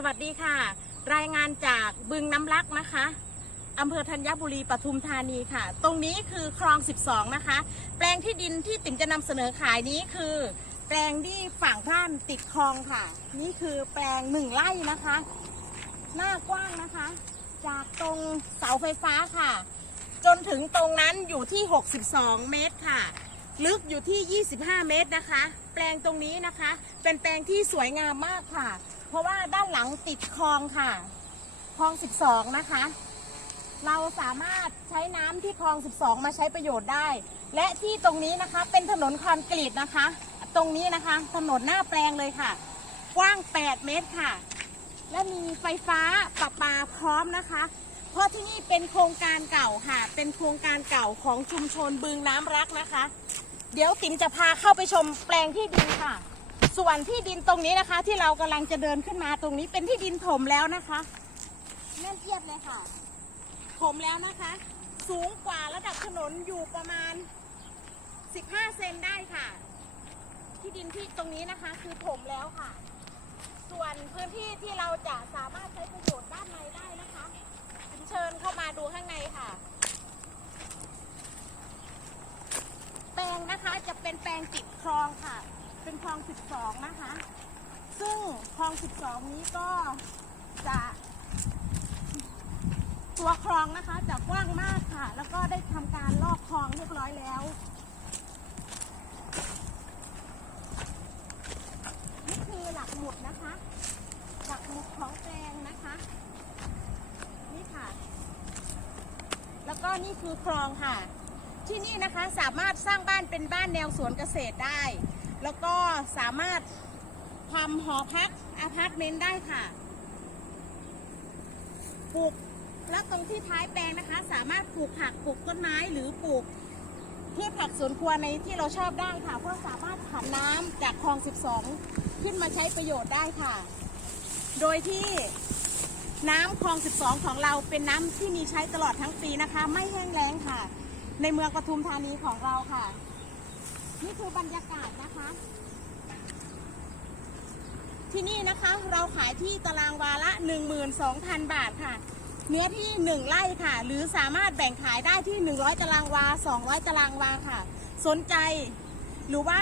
สวัสดีค่ะ รายงานจากบึงน้ำลักนะคะอำเภอธัญบุรีปทุมธานีค่ะ ตรงนี้คือคลอง 12 นะคะ แปลงที่ดินที่ติ๋มจะนำเสนอขายนี้คือ แปลงที่ฝั่งพร่านติดคลองค่ะ นี่คือแปลงหนึ่งไร่นะคะ หน้ากว้างนะคะ จากตรงเสาไฟฟ้าค่ะ จนถึงตรงนั้นอยู่ที่ 62 เมตรค่ะ ลึกอยู่ที่ 25 เมตรนะคะ แปลงตรงนี้นะคะ เป็นแปลงที่สวยงามมากค่ะ เพราะว่าด้านหลังติดคลองค่ะ คลอง 12 นะคะ เราสามารถใช้น้ำที่คลอง 12 มาใช้ประโยชน์ได้ และที่ตรงนี้นะคะเป็นถนนคอนกรีตนะคะ ตรงนี้นะคะถนนหน้าแปลงเลยค่ะ กว้าง 8 เมตรค่ะ และมีไฟฟ้าประปาพร้อมนะคะ เพราะที่นี่เป็นโครงการเก่าค่ะ เป็นโครงการเก่าของชุมชนบึงน้ำรักนะคะ เดี๋ยวติ๋มจะพาเข้าไปชมแปลงที่ดินค่ะ ส่วนที่ดินตรงนี้นะคะ ที่เรากำลังจะเดินขึ้นมาตรงนี้เป็นที่ดินถมแล้วนะคะแน่นเทียบเลยค่ะ ถมแล้วนะคะ สูงกว่าระดับถนนอยู่ประมาณ 15 เซนได้ค่ะ ที่ดินที่ตรงนี้นะคะคือถมแล้วค่ะ ส่วนพื้นที่ที่เราจะสามารถใช้ประโยชน์ด้านในได้นะคะเชิญเข้ามาดูข้างในค่ะ แปลงนะคะจะเป็นแปลงติดคลองค่ะ เป็นคลอง 12 นะคะ ซึ่งคลอง 12 นี้ก็จะ ตัวคลองนะคะจะกว้างมากค่ะ แล้วก็ได้ทำการลอกคลองเรียบร้อยแล้วนี่คือหลักหมุดนะคะ หลักหมุดของแปลงนะคะ นี่ค่ะ แล้วก็นี่คือคลองค่ะที่นี่นะคะสามารถสร้างบ้านเป็นบ้านแนวสวนเกษตรได้ แล้วก็สามารถทำหอพักอพาร์ตเมนต์ได้ค่ะปลูกแล้วตรงที่ท้ายแปลงนะคะ สามารถปลูกผักปลูกต้นไม้หรือปลูกพืชผักสวนครัวในที่เราชอบได้ค่ะ เพราะสามารถผันน้ำจากคลอง 12 ขึ้นมาใช้ประโยชน์ได้ค่ะ โดยที่น้ำคลอง 12 ของเราเป็นน้ำที่มีใช้ตลอดทั้งปีนะคะ ไม่แห้งแล้งค่ะ ในเมืองปทุมธานีของเราค่ะ นี่คือบรรยากาศนะคะ ที่นี่นะคะเราขายที่ตารางวาละ 12,000 บาทค่ะ เนื้อที่ 1 ไร่ค่ะ หรือสามารถแบ่งขายได้ที่ 100 ตารางวา 200 ตารางวาค่ะ สนใจ หรือว่า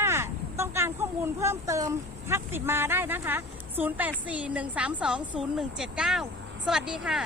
ต้องการข้อมูลเพิ่มเติมทักติดมาได้นะคะ 0841320179 สวัสดีค่ะ